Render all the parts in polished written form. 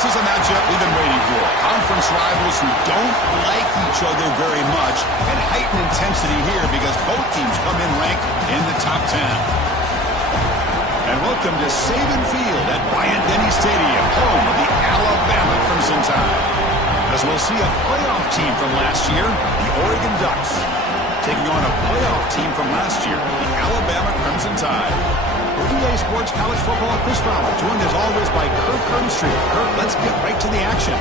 This is a matchup we've been waiting for. Conference rivals who don't like each other very much, and heightened intensity here because both teams come in ranked in the top 10. And welcome to Saban Field at Bryant-Denny Stadium, home of the Alabama Crimson Tide. As we'll see a playoff team from last year, the Oregon Ducks, taking on a playoff team from last year, the Alabama Crimson Tide. For EA Sports College Football, Chris Fowler, joined as always by Kirk Hermstreet. Kirk, let's get right to the action.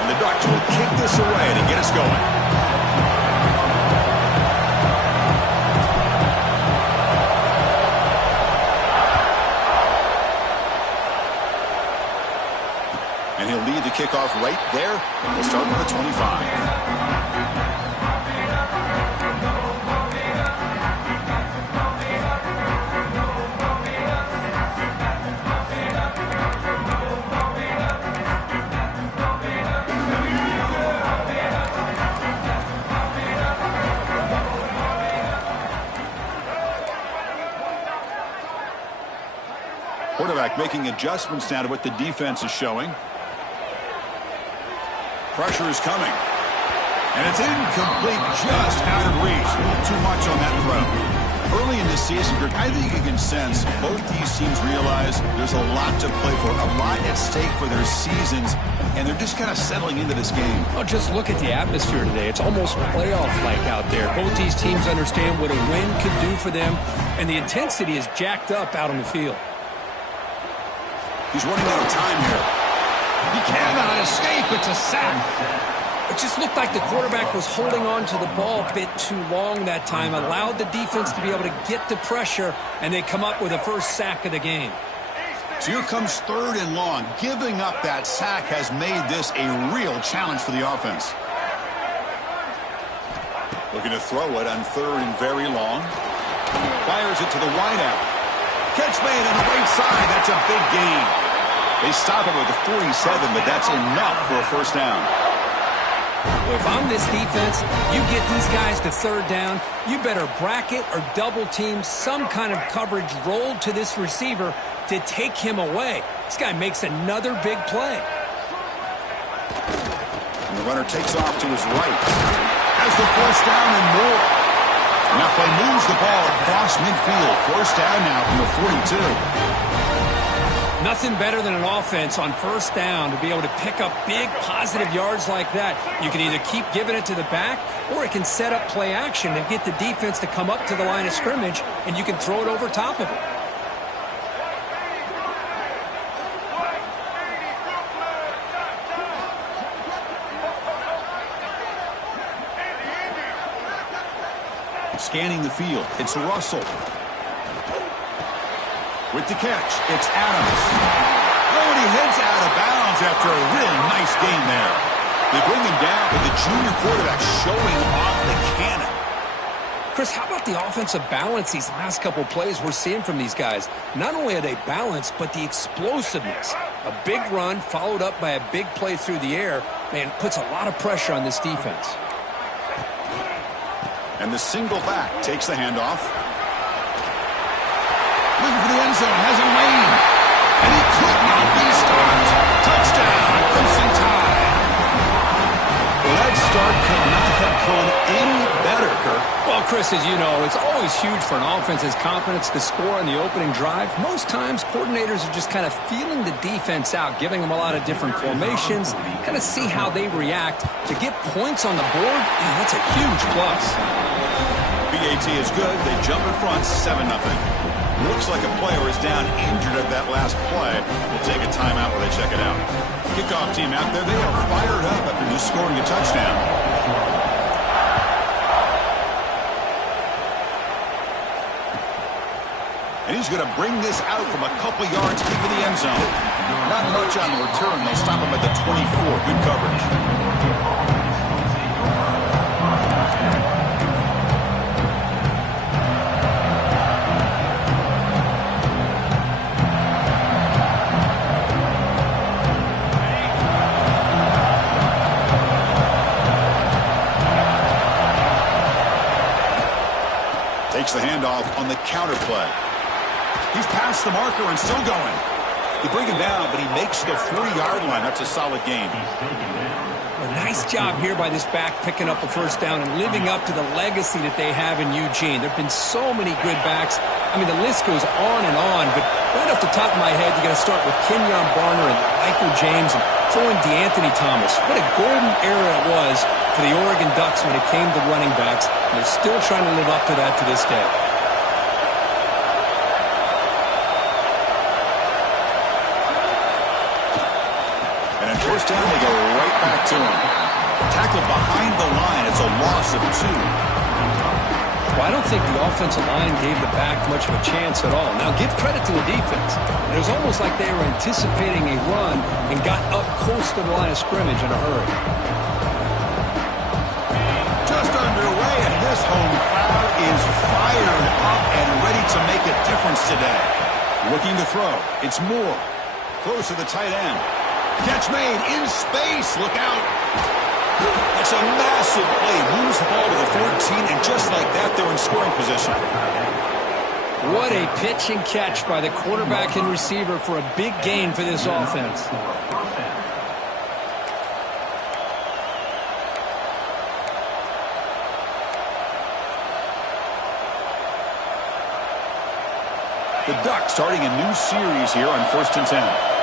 And the Ducks will kick this away to get us going. And he'll lead the kickoff right there, and we'll start with the 25. Quarterback making adjustments now to what the defense is showing. Pressure is coming. And it's incomplete, just out of reach. A little too much on that throw. Early in this season, Greg, I think you can sense both these teams realize there's a lot to play for, a lot at stake for their seasons, and they're just kind of settling into this game. Well, just look at the atmosphere today. It's almost playoff-like out there. Both these teams understand what a win could do for them, and the intensity is jacked up out on the field. He's running out of time here. He cannot escape. It's a sack. It just looked like the quarterback was holding on to the ball a bit too long that time, allowed the defense to be able to get the pressure, and they come up with the first sack of the game. So here comes 3rd and long. Giving up that sack has made this a real challenge for the offense. Looking to throw it on 3rd and very long. Fires it to the wideout. Catch made on the right side. That's a big gain. They stop him with a 47, but that's enough for a first down. Well, if I'm this defense, you get these guys to 3rd down, you better bracket or double team some kind of coverage rolled to this receiver to take him away. This guy makes another big play. And the runner takes off to his right. Has the first down and more. And that play moves the ball across midfield. First down now from the 42. Nothing better than an offense on first down to be able to pick up big positive yards like that. You can either keep giving it to the back, or it can set up play action and get the defense to come up to the line of scrimmage, and you can throw it over top of it. Scanning the field, it's Russell. With the catch, it's Adams. Oh, and he heads out of bounds after a really nice game there. They bring him down, but the junior quarterback showing off the cannon. Chris, how about the offensive balance these last couple plays we're seeing from these guys? Not only are they balanced, but the explosiveness. A big run followed up by a big play through the air, man, puts a lot of pressure on this defense. And the single back takes the handoff. Looking for the end zone, has a lane. And he could not be stopped. Touchdown, Crimson Tide. Well, that start could not have come any better, Kirk. Well, Chris, as you know, it's always huge for an offense's confidence to score on the opening drive. Most times, coordinators are just kind of feeling the defense out, giving them a lot of different formations, kind of see how they react. To get points on the board, man, that's a huge plus. BAT is good. They jump in front, 7-0. Looks like a player is down injured at that last play. We'll take a timeout while they check it out. Kickoff team out there, they are fired up after just scoring a touchdown. And he's going to bring this out from a couple yards into the end zone. Not much on the return. They'll stop him at the 24. Good coverage. Fakes the handoff on the counter play. He's past the marker and still going. They bring him down, but he makes the 40-yard line. That's a solid gain. A nice job here by this back picking up a first down and living up to the legacy that they have in Eugene. There have been so many good backs. I mean, the list goes on and on, but right off the top of my head, you got to start with Kenyon Barner and Michael James and throw in DeAnthony Thomas. What a golden era it was for the Oregon Ducks when it came to running backs. And they're still trying to live up to that to this day. First down, they go right back to him. Tackle behind the line. It's a loss of 2. Well, I don't think the offensive line gave the back much of a chance at all. Now, give credit to the defense. It was almost like they were anticipating a run and got up close to the line of scrimmage in a hurry. Just underway, and this home crowd is fired up and ready to make a difference today. Looking to throw. It's Moore. Throws to the tight end. Catch made in space. Look out. It's a massive play. Moves the ball to the 14, and just like that, they're in scoring position. What a pitch and catch by the quarterback and receiver for a big gain for this offense. The Ducks starting a new series here on 1st and 10.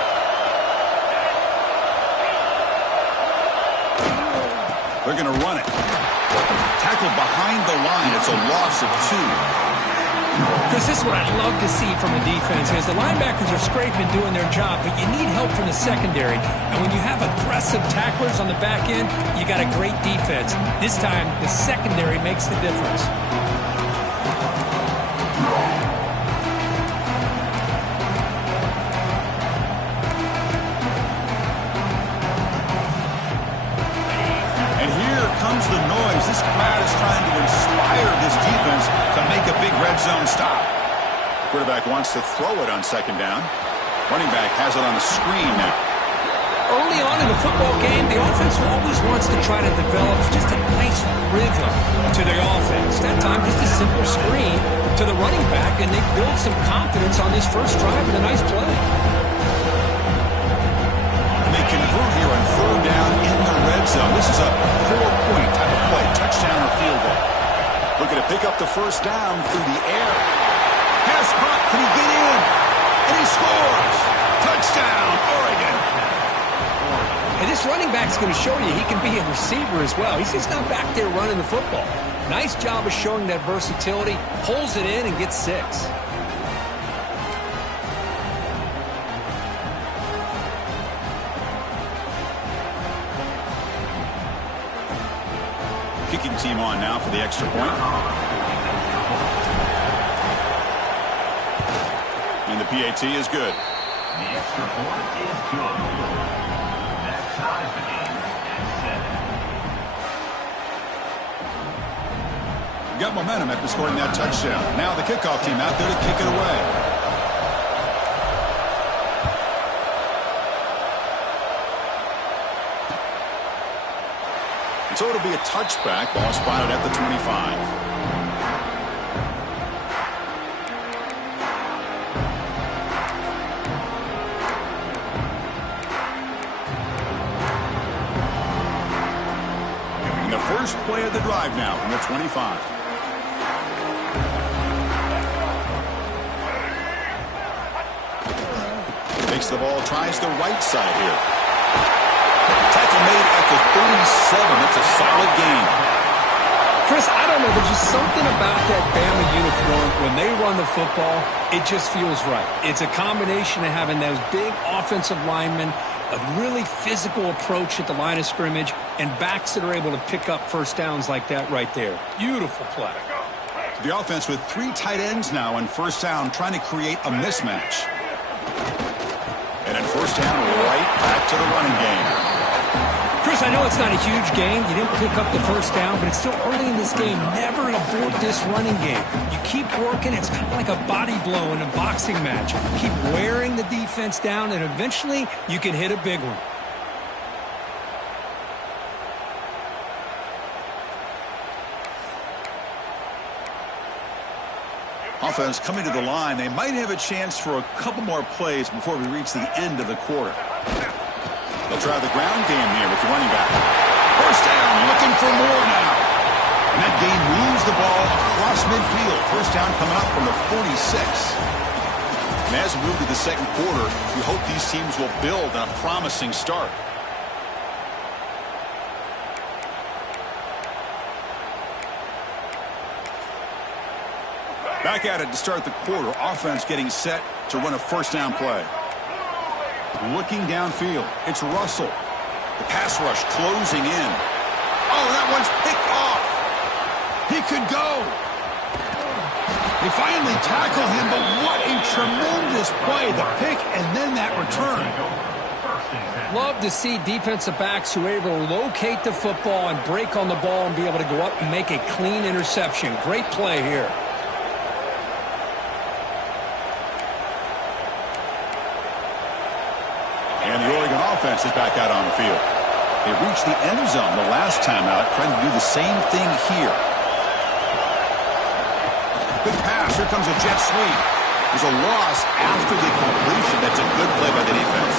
They're going to run it. Tackle behind the line. It's a loss of 2. This is what I'd love to see from a defense is the linebackers are scraping doing their job, but you need help from the secondary. And when you have aggressive tacklers on the back end, you got a great defense. This time, the secondary makes the difference. The noise. This crowd is trying to inspire this defense to make a big red zone stop. Quarterback wants to throw it on 2nd down. Running back has it on the screen now. Early on in the football game, the offense always wants to try to develop just a nice rhythm to their offense. That time, just a simple screen to the running back, and they build some confidence on this first drive with a nice play. They convert here on 3rd down in the red zone. This is a 4-point type of play, touchdown or field goal. Looking to pick up the first down through the air. Pass caught. Can he get in? And he scores. Touchdown, Oregon. And this running back's going to show you he can be a receiver as well. He's just not back there running the football. Nice job of showing that versatility. Pulls it in and gets 6. Kicking team on now for the extra point. And the PAT is good. The extra point is good. That ties the game at 7. Got momentum after scoring that touchdown. Now the kickoff team out there to kick it away. So it'll be a touchback. Ball spotted at the 25. And the first play of the drive now from the 25. Takes the ball, tries the right side here. Tackle made at the 37. That's a solid gain. Chris, I don't know. There's just something about that Bama uniform. When they run the football, it just feels right. It's a combination of having those big offensive linemen, a really physical approach at the line of scrimmage, and backs that are able to pick up first downs like that right there. Beautiful play. The offense with 3 tight ends now on first down, trying to create a mismatch. And then first down, right back to the running game. Chris, I know it's not a huge game. You didn't pick up the first down, but it's still early in this game. Never abort this running game. You keep working. It's kind of like a body blow in a boxing match. Keep wearing the defense down, and eventually you can hit a big one. Offense coming to the line. They might have a chance for a couple more plays before we reach the end of the quarter. They'll try the ground game here with the running back. First down, looking for more now. And that game moves the ball across midfield. First down coming up from the 46. And as we move to the second quarter, we hope these teams will build on a promising start. Back at it to start the quarter. Offense getting set to run a first down play. Looking downfield. It's Russell. The pass rush closing in. Oh, that one's picked off. He could go. They finally tackle him, but what a tremendous play. The pick and then that return. Love to see defensive backs who are able to locate the football and break on the ball and be able to go up and make a clean interception. Great play here. And the Oregon offense is back out on the field. They reached the end zone the last time out, trying to do the same thing here. Good pass. Here comes a jet sweep. There's a loss after the completion. That's a good play by the defense.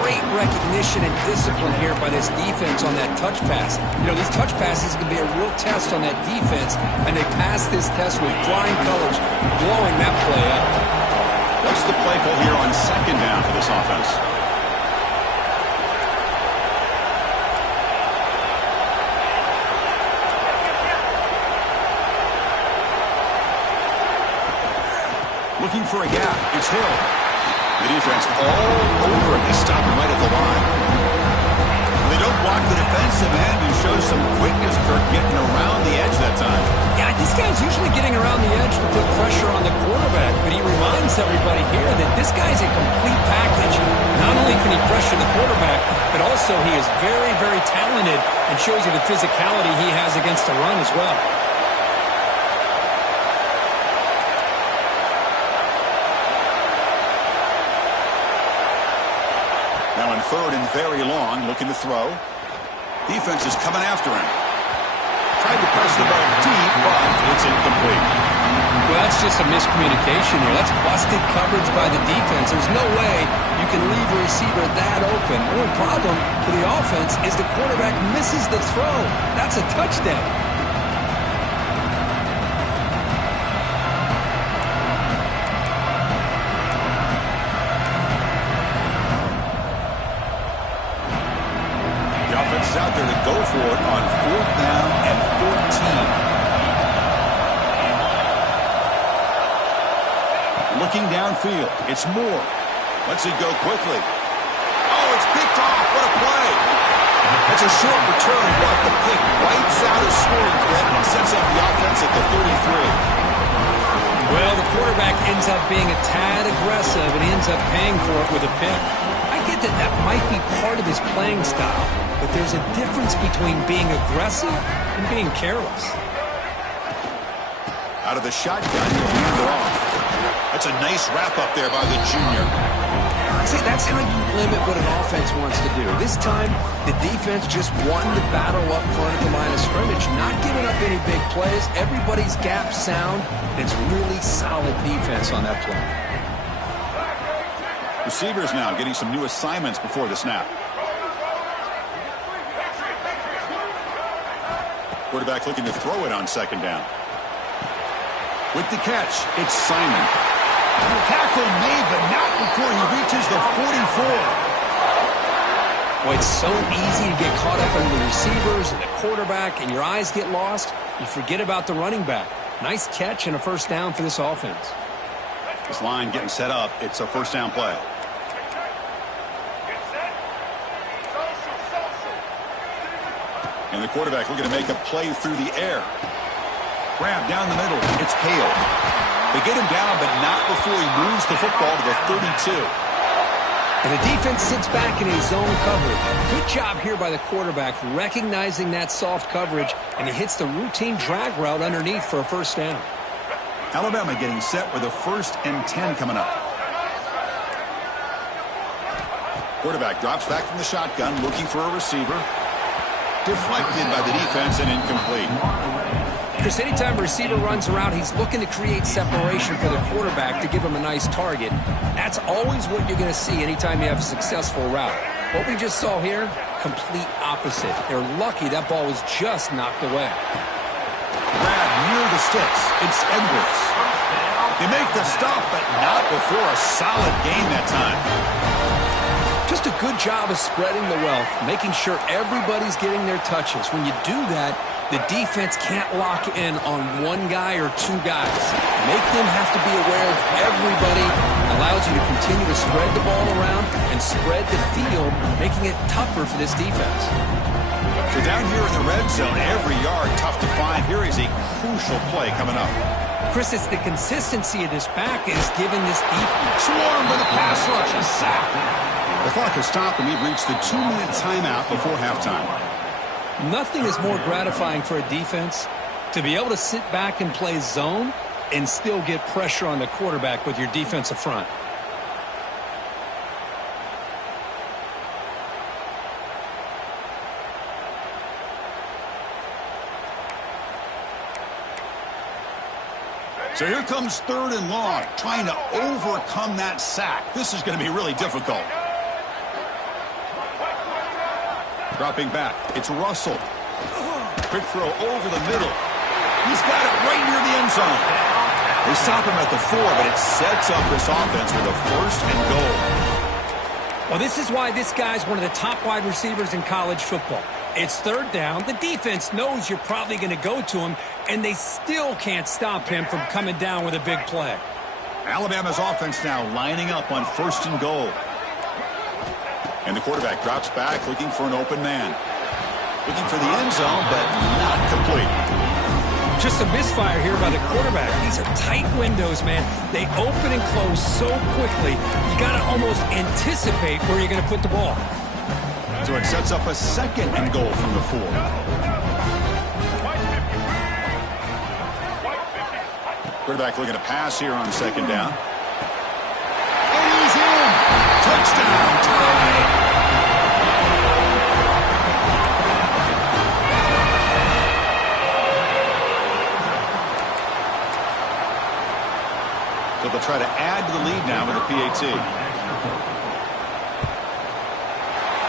Great recognition and discipline here by this defense on that touch pass. You know, these touch passes can be a real test on that defense, and they passed this test with flying colors, blowing that play up. What's the play call here on second down for this offense? Looking for a gap. It's Hill. The defense all over it. They stop him right at the line. They don't block the defensive end, who shows some quickness for getting around the edge that time. Yeah, this guy's usually getting around the edge to put pressure on the quarterback, but he reminds everybody here that this guy's a complete package. Not only can he pressure the quarterback, but also he is very, very talented and shows you the physicality he has against the run as well. Now on third and very long, looking to throw. Defense is coming after him. Tried to press the ball deep, but it's incomplete. Well, that's just a miscommunication here. That's busted coverage by the defense. There's no way you can leave a receiver that open. The only problem for the offense is the quarterback misses the throw. That's a touchdown. Out there to go for it on fourth down and 14. Looking downfield. It's Moore. Lets it go quickly. Oh, it's picked off. What a play. It's a short return, but the pick wipes out a scoring threat and sets up the offense at the 33. Well, the quarterback ends up being a tad aggressive and he ends up paying for it with a pick. I get that might be part of his playing style, but there's a difference between being aggressive and being careless. Out of the shotgun, he'll hand it off. That's a nice wrap-up there by the junior. See, that's how you limit what an offense wants to do. This time, the defense just won the battle up front at the line of scrimmage, not giving up any big plays. Everybody's gap sound. It's really solid defense on that play. Receivers now getting some new assignments before the snap. Quarterback looking to throw it on second down. With the catch, it's Simon. The tackle made, but not before he reaches the 44. Well, it's so easy to get caught up in the receivers and the quarterback, and your eyes get lost. You forget about the running back. Nice catch and a first down for this offense. This line getting set up. It's a first down play. And the quarterback looking to make a play through the air. Grab down the middle. It's Hale. They get him down, but not before he moves the football to the 32. And the defense sits back in a zone coverage. Good job here by the quarterback recognizing that soft coverage, and he hits the routine drag route underneath for a first down. Alabama getting set with a 1st and 10 coming up. Quarterback drops back from the shotgun, looking for a receiver. Deflected by the defense and incomplete. Chris, anytime a receiver runs around, he's looking to create separation for the quarterback to give him a nice target. That's always what you're going to see anytime you have a successful route. What we just saw here, complete opposite. They're lucky that ball was just knocked away. Brad near the sticks. It's Edwards. They make the stop, but not before a solid gain that time. Just a good job of spreading the wealth, making sure everybody's getting their touches. When you do that, the defense can't lock in on one guy or two guys. Make them have to be aware of everybody. Allows you to continue to spread the ball around and spread the field, making it tougher for this defense. So down here in the red zone, every yard tough to find. Here is a crucial play coming up. Chris, it's the consistency of this back is giving this defense. Swarmed with a pass rush, a sack. The clock has stopped, and we've reached the 2-minute timeout before halftime. Nothing is more gratifying for a defense to be able to sit back and play zone and still get pressure on the quarterback with your defensive front. So here comes 3rd and long, trying to overcome that sack. This is going to be really difficult. Dropping back, it's Russell. Quick throw over the middle. He's got it right near the end zone. They stop him at the 4, but it sets up this offense with a 1st and goal. Well, this is why this guy's one of the top wide receivers in college football. It's 3rd down. The defense knows you're probably going to go to him, and they still can't stop him from coming down with a big play. Alabama's offense now lining up on 1st and goal. And the quarterback drops back, looking for an open man. Looking for the end zone, but not complete. Just a misfire here by the quarterback. These are tight windows, man. They open and close so quickly, you got to almost anticipate where you're going to put the ball. So it sets up a 2nd and goal from the 4. Quarterback looking to pass here on 2nd down. And he's in! Touchdown, tie! So they'll try to add to the lead now with a PAT.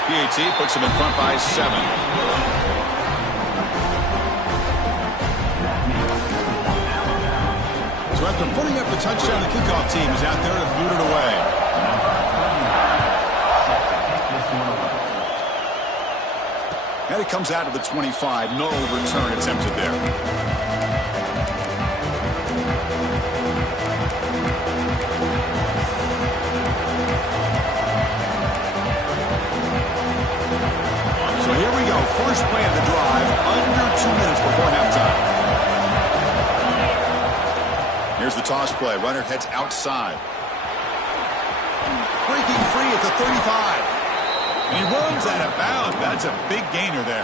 PAT puts them in front by 7. So after putting up the touchdown, the kickoff team is out there to boot it away. And it comes out of the 25. No return attempted there. So here we go. First play of the drive, under 2 minutes before halftime. Here's the toss play. Runner heads outside. Breaking free at the 35. He runs out of bounds. That's a big gainer there.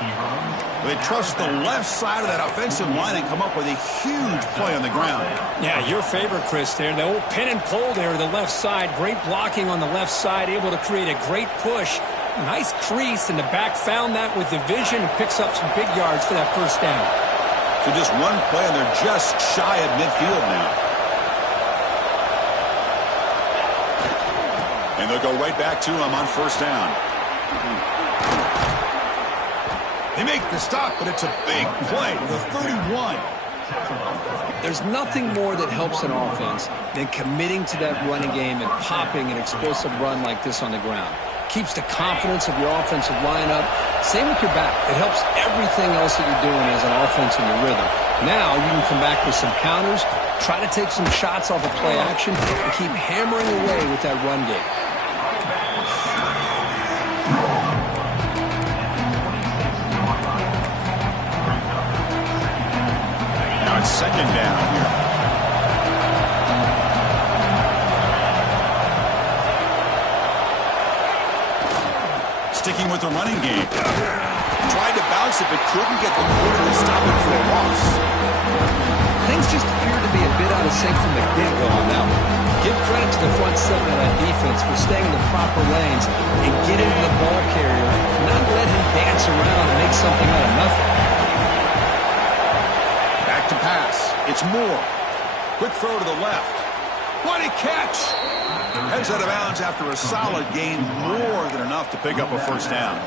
They trust the left side of that offensive line and come up with a huge play on the ground. Yeah, your favorite, Chris, there. The old pin and pull there, the left side. Great blocking on the left side, able to create a great push. Nice crease, and the back found that with the vision and picks up some big yards for that 1st down. So just one play, and they're just shy of midfield now. And they'll go right back to him on 1st down. They make the stop, but it's a big play to the 31. There's nothing more that helps an offense than committing to that running game and popping an explosive run like this on the ground. Keeps the confidence of your offensive lineup. Same with your back. It helps everything else that you're doing as an offense in your rhythm. Now you can come back with some counters, try to take some shots off of play action, and keep hammering away with that run game. Now it's 2nd down here. Sticking with the running game. Tried to bounce it, but couldn't get the quarter to stop it for a loss. Things just appear to be a bit out of sync from the get-go on that one. Give credit to the front 7 of that defense for staying in the proper lanes and getting to the ball carrier, not let him dance around and make something out of nothing. Back to pass. It's Moore. Quick throw to the left. What a catch! Heads out of bounds after a solid gain, more than enough to pick up a first down.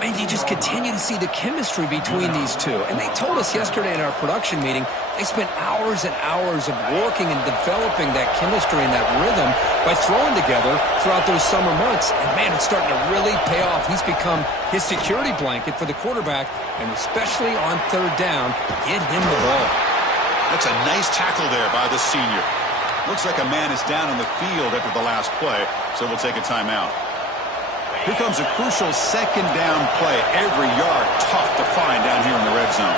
And you just continue to see the chemistry between these two. And they told us yesterday in our production meeting, they spent hours and hours of working and developing that chemistry and that rhythm by throwing together throughout those summer months. And, man, it's starting to really pay off. He's become his security blanket for the quarterback, and especially on third down, get him the ball. That's a nice tackle there by the senior. Looks like a man is down on the field after the last play, so we'll take a timeout. Here comes a crucial second down play. Every yard tough to find down here in the red zone.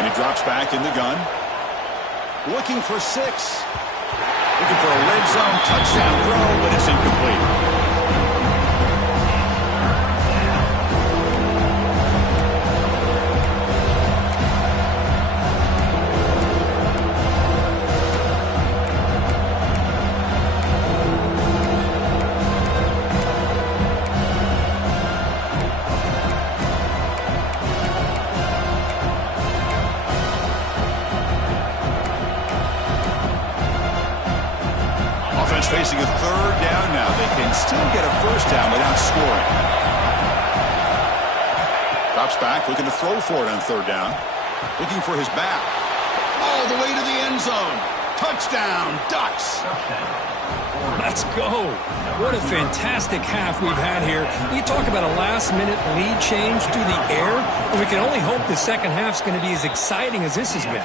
And he drops back in the gun. Looking for 6. Looking for a red zone touchdown throw, but it's incomplete. Facing a third down now. They can still get a first down without scoring. Drops back, looking to throw for it on third down. Looking for his back. All the way to the end zone. Touchdown, Ducks. Let's go. What a fantastic half we've had here. We talk about a last-minute lead change through the air, and we can only hope the second half's going to be as exciting as this has been.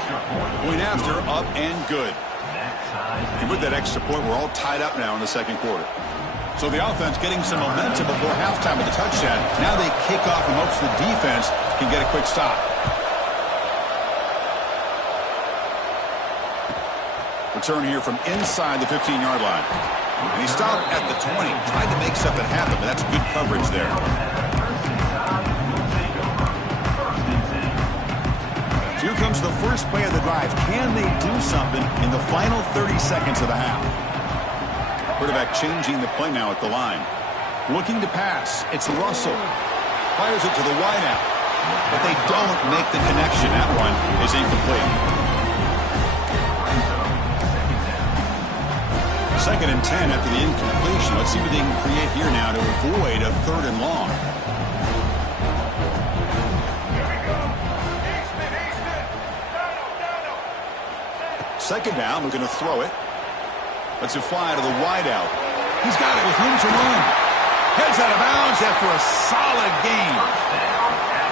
Point after, up and good. And with that extra point, we're all tied up now in the second quarter. So the offense getting some momentum before halftime with the touchdown. Now they kick off and hopes the defense can get a quick stop. Return here from inside the 15-yard line. And he stopped at the 20. Tried to make something happen, but that's good coverage there. Here comes the first play of the drive. Can they do something in the final 30 seconds of the half? Quarterback changing the play now at the line. Looking to pass. It's Russell. Fires it to the wideout. But they don't make the connection. That one is incomplete. 2nd and 10 after the incompletion. Let's see what they can create here now to avoid a 3rd and long. Second down, looking to throw it. Lets it fly to the wideout. He's got it with room to run. Heads out of bounds after a solid gain.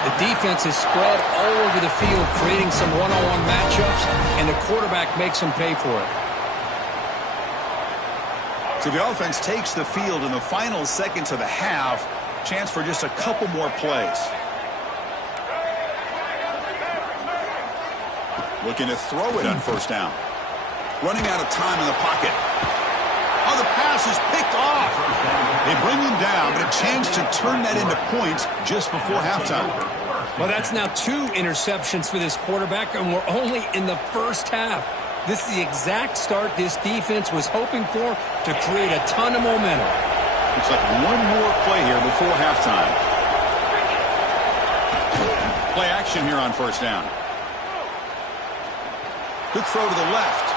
The defense is spread all over the field, creating some one-on-one matchups, and the quarterback makes them pay for it. So the offense takes the field in the final seconds of the half. Chance for just a couple more plays. Looking to throw it on first down. Running out of time in the pocket. Oh, the pass is picked off. They bring him down, but a chance to turn that into points just before halftime. Well, that's now 2 interceptions for this quarterback, and we're only in the first half. This is the exact start this defense was hoping for to create a ton of momentum. Looks like one more play here before halftime. Play action here on first down. Quick throw to the left.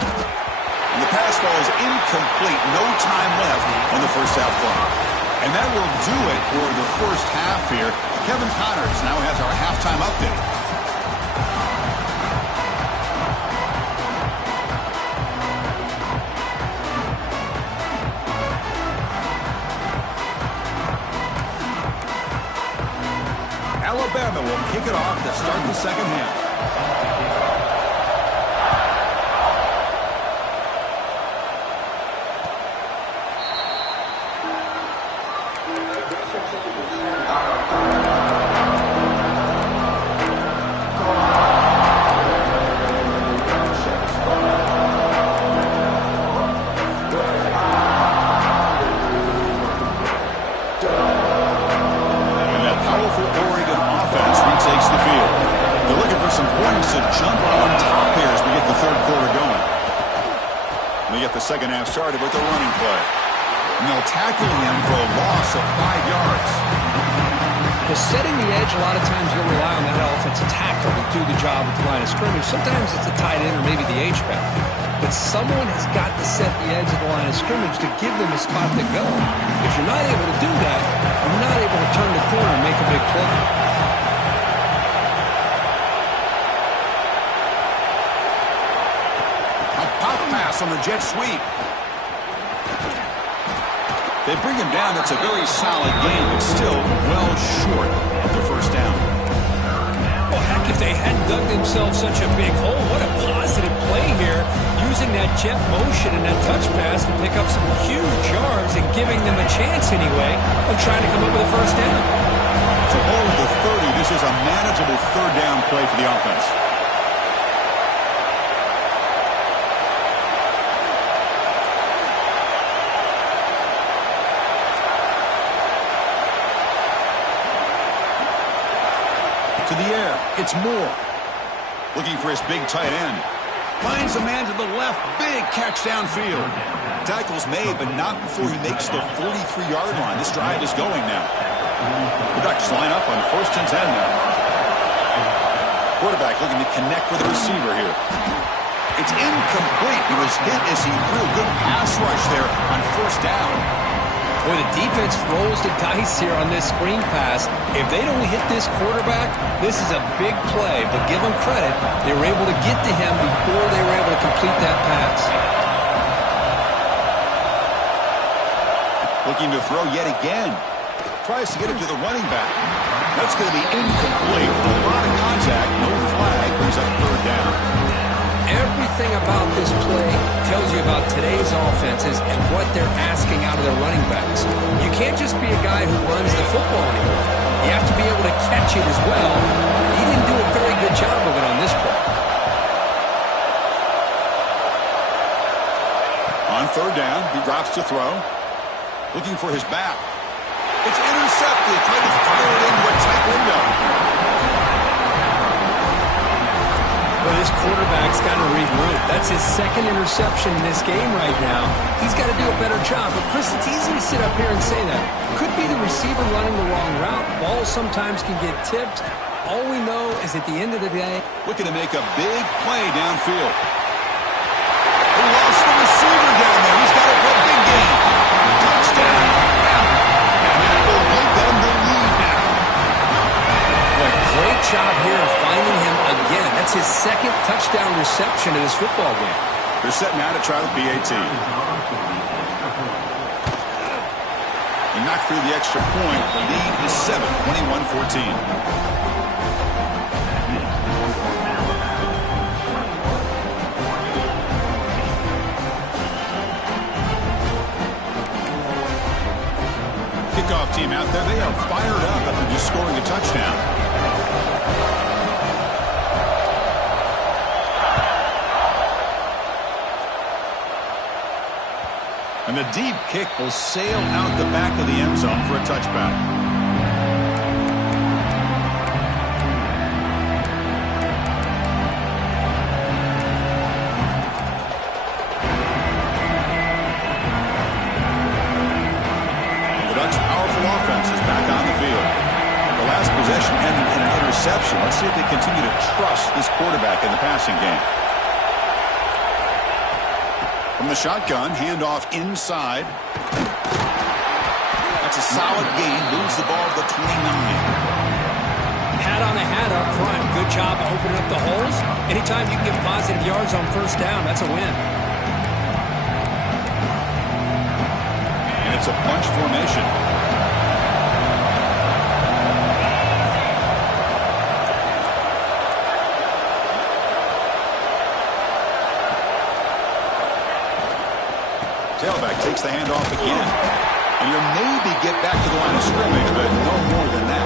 And the pass ball is incomplete. No time left on the first half clock. And that will do it for the first half here. Kevin Connors now has our halftime update. Alabama will kick it off to start the second half. Second half started with a running play. And they'll tackle him for a loss of 5 yards. Well, setting the edge, a lot of times you'll rely on that offensive tackle to do the job at the line of scrimmage. Sometimes it's a tight end or maybe the H-back. But someone has got to set the edge of the line of scrimmage to give them a spot to go. If you're not able to do that, you're not able to turn the corner and make a big play. A pop pass on the jet sweep. They bring him down. That's a very solid game, but still well short of their first down. Well, heck, if they hadn't dug themselves such a big hole, what a positive play here, using that jet motion and that touch pass to pick up some huge yards and giving them a chance anyway of trying to come up with a first down. To hold the 30, this is a manageable third down play for the offense. To the air, it's Moore. Looking for his big tight end. Finds a man to the left, big catch downfield. Tackle's made, but not before he makes the 43-yard line. This drive is going now. The Ducks line up on 1st and 10 now. Quarterback looking to connect with the receiver here. It's incomplete. He was hit as he threw a good pass rush there on 1st down. Boy, the defense rolls the dice here on this screen pass. If they don't hit this quarterback, this is a big play. But give them credit, they were able to get to him before they were able to complete that pass. Looking to throw yet again. Tries to get it to the running back. That's going to be incomplete. A lot of contact, no flag, brings up 3rd down. Everything about this play tells you about today's offenses and what they're asking out of their running backs. You can't just be a guy who runs the football anymore. You have to be able to catch it as well. He didn't do a very good job of it on this play. On 3rd down, he drops to throw. Looking for his back. It's intercepted. Tried to fire it into a tight window. Well, this quarterback's got to regroup. That's his 2nd interception in this game right now. He's got to do a better job. But, Chris, it's easy to sit up here and say that. Could be the receiver running the wrong route. Balls sometimes can get tipped. All we know is at the end of the day, looking to make a big play downfield. He lost the receiver down there. He's got it for a big game. Touchdown. And that will give them the lead now. Boy, great job here of finding him again. That's his 2nd touchdown reception in this football game. They're setting out to try the PAT. He knocked through the extra point. The lead is 7, 21-14. Kickoff team out there. They are fired up after just scoring a touchdown. And the deep kick will sail out the back of the end zone for a touchback. The Ducks' powerful offense is back on the field. The last possession ended in an interception. Let's see if they continue to trust this quarterback in the passing game. From the shotgun, handoff inside. That's a solid gain. Moves the ball to the 29. Hat on a hat up front. Good job opening up the holes. Anytime you can get positive yards on 1st down, that's a win. And it's a bunch formation. Tailback takes the handoff again. And you'll maybe get back to the line of scrimmage, but no more than that.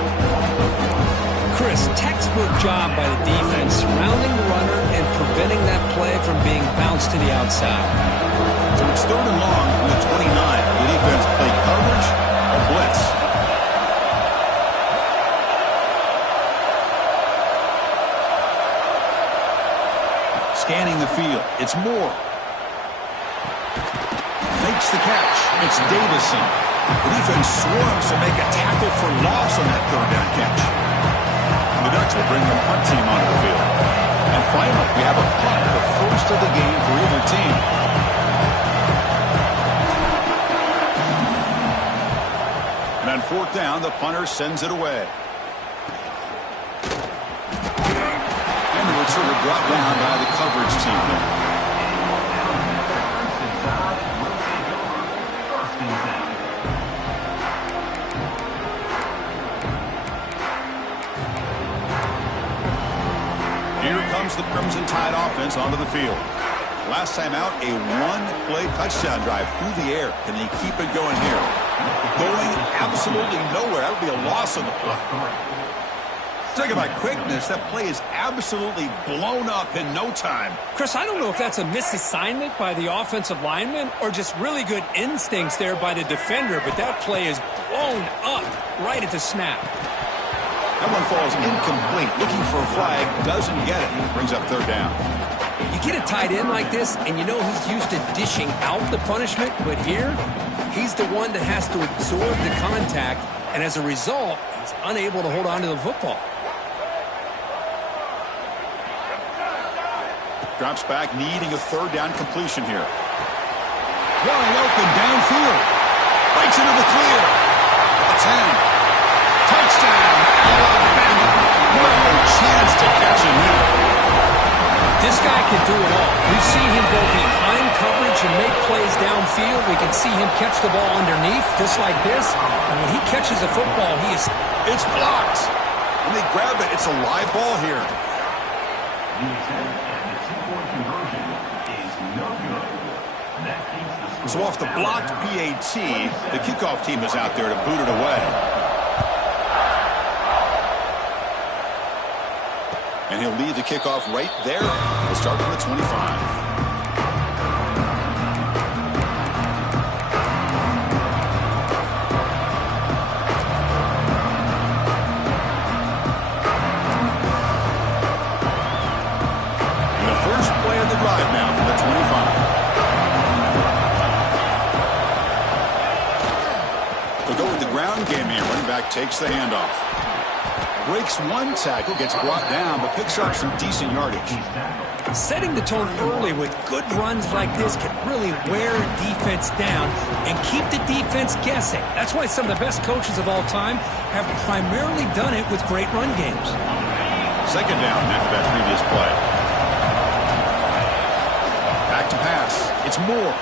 Chris, textbook job by the defense, surrounding the runner and preventing that play from being bounced to the outside. So it's 3rd and long from the 29. The defense play coverage or blitz. Scanning the field. It's Moore. Makes the catch. It's Davison. The defense swarms to make a tackle for loss on that third down catch. And the Ducks will bring their punt team onto the field. And finally, we have a punt, the first of the game for either team. And on fourth down, the punter sends it away. And the returner brought down by the coverage team there. Here comes the Crimson Tide offense onto the field. Last time out, a one-play touchdown drive through the air. Can they keep it going here? Going absolutely nowhere. That would be a loss on the play. Talk about quickness. That play is absolutely blown up in no time. Chris, I don't know if that's a misassignment by the offensive lineman or just really good instincts there by the defender, but that play is blown up right at the snap. That one falls incomplete. Looking for a flag. Doesn't get it. Brings up third down. You get a tight end like this, and you know he's used to dishing out the punishment, but here, he's the one that has to absorb the contact, and as a result, he's unable to hold on to the football. Drops back, needing a third down completion here. Wide open downfield. Breaks into the clear. A 10. Touchdown, Alabama. No chance to catch him here. This guy can do it all. We've seen him go behind coverage and make plays downfield. We can see him catch the ball underneath, just like this. And when he catches a football, he is... It's blocked. When they grab it, it's a live ball here. So off the blocked PAT, the kickoff team is out there to boot it away. And he'll lead the kickoff right there. We'll start from the 25. And the first play of the drive now from the 25. They'll go with the ground game here. Running back takes the handoff. Breaks one tackle, gets brought down, but picks up some decent yardage. Setting the tone early with good runs like this can really wear a defense down and keep the defense guessing. That's why some of the best coaches of all time have primarily done it with great run games. Second down after that previous play. Back to pass. It's Moore.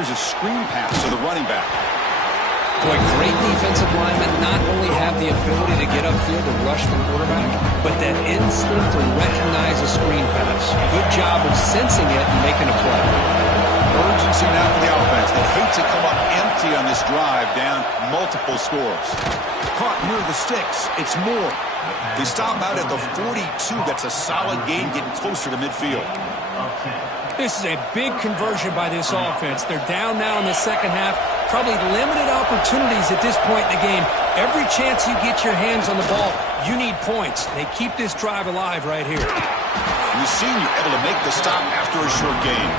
Here's a screen pass to the running back. Boy, great defensive linemen not only have the ability to get upfield and rush the quarterback, but that instinct to recognize a screen pass. Good job of sensing it and making a play. Urgency now for the offense. They hate to come up empty on this drive, down multiple scores. Caught near the sticks. It's Moore. They stop out at the 42. That's a solid gain, getting closer to midfield. This is a big conversion by this offense. They're down now in the second half. Probably limited opportunities at this point in the game. Every chance you get your hands on the ball, you need points. They keep this drive alive right here. We've seen you able to make the stop after a short gain.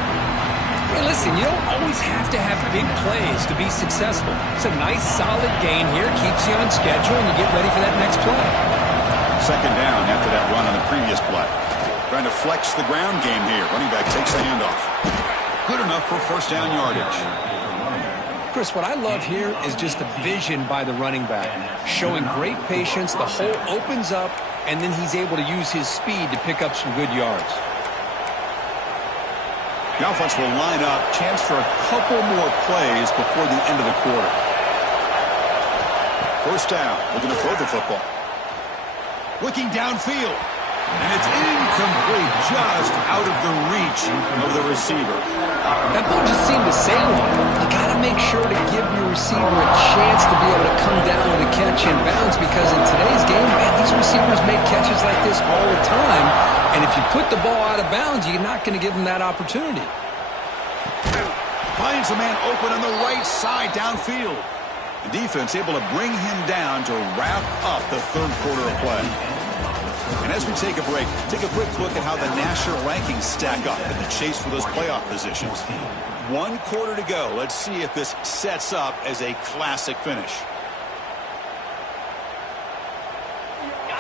Hey, listen, you don't always have to have big plays to be successful. It's a nice, solid gain here. Keeps you on schedule, and you get ready for that next play. Second down after that run on the previous play. Trying to flex the ground game here. Running back takes the handoff. Good enough for first down yardage. Chris, what I love here is just the vision by the running back. Showing great patience, the hole opens up, and then he's able to use his speed to pick up some good yards. The offense will line up. Chance for a couple more plays before the end of the quarter. First down. Looking to throw the football. Looking downfield. And it's incomplete, just out of the reach of the receiver. That ball just seemed to sail on him. You got to make sure to give your receiver a chance to be able to come down with a catch in bounds, because in today's game, man, these receivers make catches like this all the time. And if you put the ball out of bounds, you're not going to give them that opportunity. Finds a man open on the right side downfield. The defense able to bring him down to wrap up the third quarter of play. And as we take a break, take a quick look at how the national rankings stack up in the chase for those playoff positions. 1 quarter to go. Let's see if this sets up as a classic finish.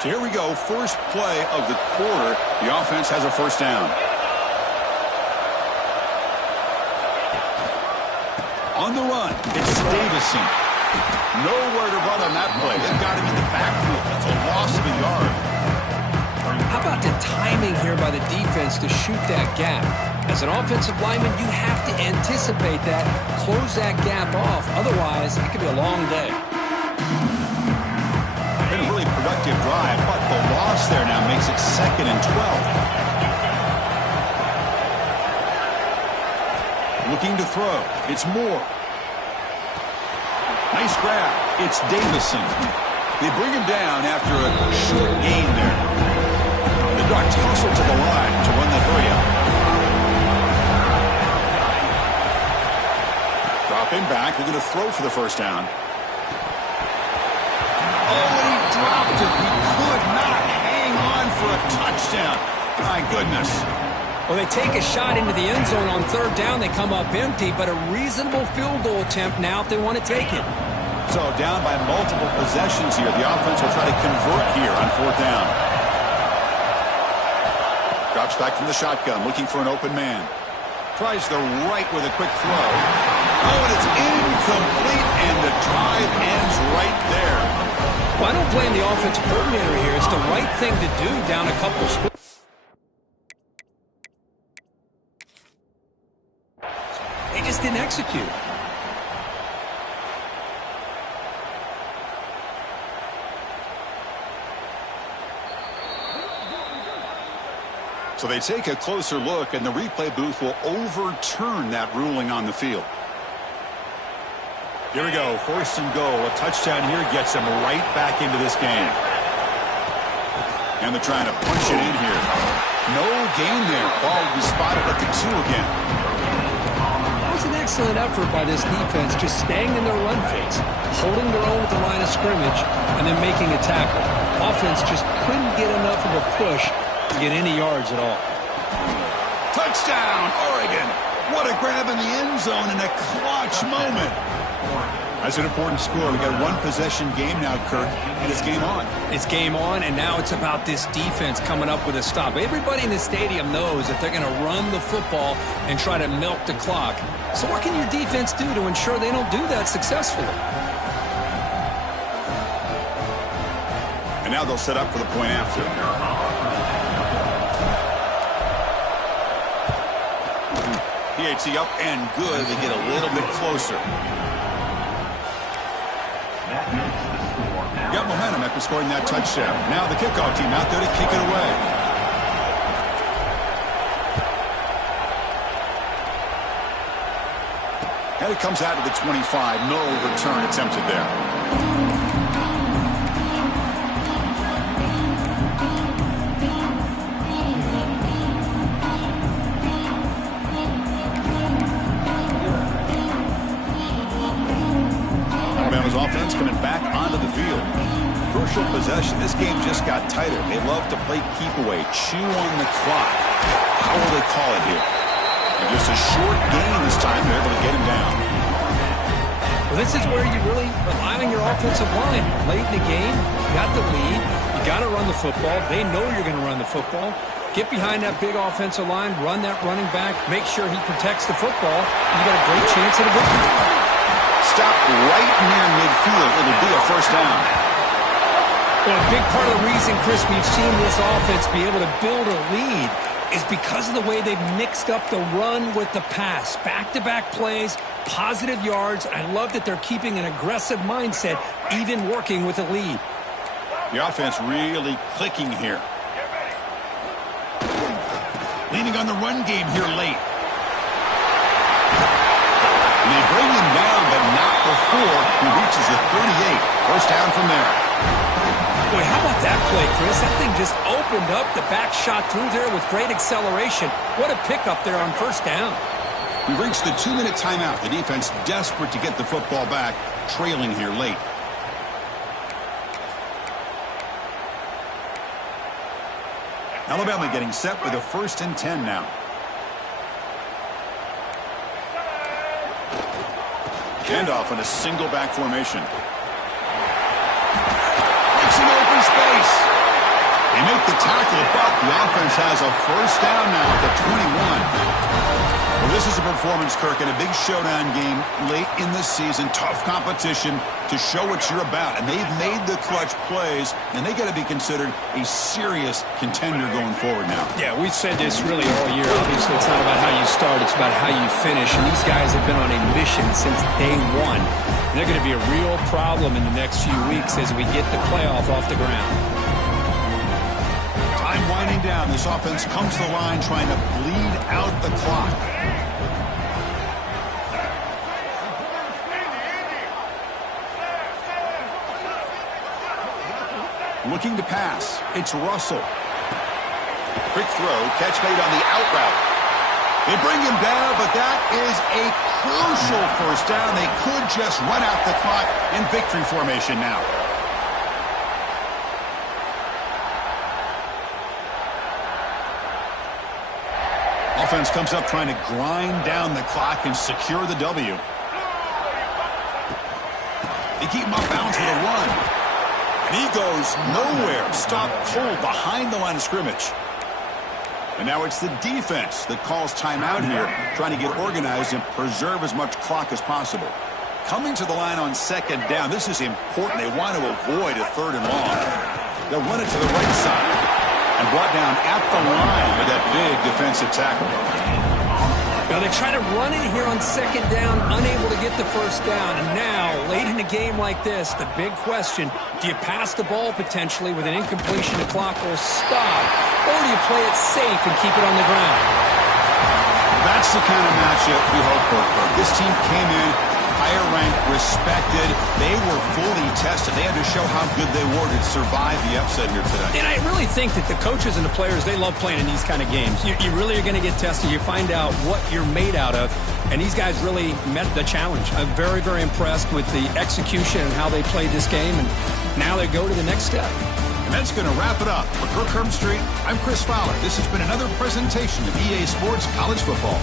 So here we go. First play of the quarter. The offense has a first down. On the run, it's Davison. Nowhere to run on that play. They've got him in the backfield. That's a loss of a yard. How about the timing here by the defense to shoot that gap? As an offensive lineman, you have to anticipate that, close that gap off. Otherwise, it could be a long day. Been a really productive drive, but the loss there now makes it 2nd and 12. Looking to throw. It's Moore. Nice grab. It's Davison. They bring him down after a short gain there. The Ducks hustle to the line to run the three out. Drop him back. They're going to throw for the first down. Oh, and he dropped it. He could not hang on for a touchdown. My goodness. Well, they take a shot into the end zone on 3rd down. They come up empty, but a reasonable field goal attempt now if they want to take it. So down by multiple possessions here. The offense will try to convert here on 4th down. Drops back from the shotgun, looking for an open man. Tries the right with a quick throw. Oh, and it's incomplete, and the drive ends right there. Well, I don't blame the offensive coordinator here. It's the right thing to do down a couple scores. They just didn't execute. So they take a closer look, and the replay booth will overturn that ruling on the field. Here we go, 1st and goal. A touchdown here gets them right back into this game. And they're trying to punch it in here. No gain there. Ball will be spotted at the 2 again. That was an excellent effort by this defense, just staying in their run phase, holding their own at the line of scrimmage, and then making a tackle. Offense just couldn't get enough of a push to get any yards at all. Touchdown, Oregon. What a grab in the end zone in a clutch moment. That's an important score. We got a 1-possession game now, Kirk, and it's game on. It's game on, and now it's about this defense coming up with a stop. Everybody in the stadium knows that they're going to run the football and try to milk the clock. So what can your defense do to ensure they don't do that successfully? And now they'll set up for the point after. PAT up and good. They get a little bit closer. Got momentum after scoring that touchdown. Now the kickoff team out there to kick it away. And it comes out to the 25. No return attempted there. Alabama's offense coming back onto the field. Crucial possession. This game just got tighter. They love to play keep away, chew on the clock. How will they call it here? And just a short gain this time. They're able to get him down. Well, this is where you really rely on your offensive line. Late in the game, you got the lead. You got to run the football. They know you're going to run the football. Get behind that big offensive line, run that running back, make sure he protects the football, and you got a great chance at a victory. Stop right near midfield. It'll be a first down. Well, a big part of the reason, Chris, we've seen this offense be able to build a lead is because of the way they've mixed up the run with the pass. Back-to-back plays, positive yards. I love that they're keeping an aggressive mindset, even working with a lead. The offense really clicking here. Leaning on the run game here late. And they bring him down, but not before he reaches the 38. First down from there. Boy, how about that play, Chris? That thing just opened up. The back shot through there with great acceleration. What a pickup there on first down. We've reached the 2-minute timeout. The defense desperate to get the football back, trailing here late. Alabama getting set with a 1st and 10 now. Handoff in a single back formation. It's an open space. They make the tackle, but the offense has a 1st down now at the 21. Well, this is a performance, Kirk, in a big showdown game late in the season. Tough competition to show what you're about. And they've made the clutch plays, and they got to be considered a serious contender going forward now. Yeah, we've said this really all year. Obviously, it's not about how you start. It's about how you finish. And these guys have been on a mission since day one. And they're going to be a real problem in the next few weeks as we get the playoff off the ground. Time winding down. This offense comes to the line trying to bleed out the clock. Looking to pass. It's Russell. Quick throw. Catch made on the out route. They bring him down, but that is a crucial 1st down. They could just run out the clock in victory formation now. Offense comes up trying to grind down the clock and secure the W. They keep him off bounds with a run. And he goes nowhere. Stopped cold behind the line of scrimmage. And now it's the defense that calls timeout here, trying to get organized and preserve as much clock as possible. Coming to the line on 2nd down, this is important. They want to avoid a 3rd and long. They'll run it to the right side. And brought down at the line with that big defensive tackle. Now they try to run it here on 2nd down, unable to get the 1st down. And now, late in a game like this, the big question, do you pass the ball potentially with an incompletion, the clock will stop, or do you play it safe and keep it on the ground? That's the kind of matchup we hope for. This team came in higher ranked, respected. They were fully tested. They had to show how good they were to survive the upset here today. And I really think that the coaches and the players, they love playing in these kind of games. You really are going to get tested. You find out what you're made out of. And these guys really met the challenge. I'm very, very impressed with the execution and how they played this game. And now they go to the next step. And that's going to wrap it up. For Kirk Herbstreit, I'm Chris Fowler. This has been another presentation of EA Sports College Football.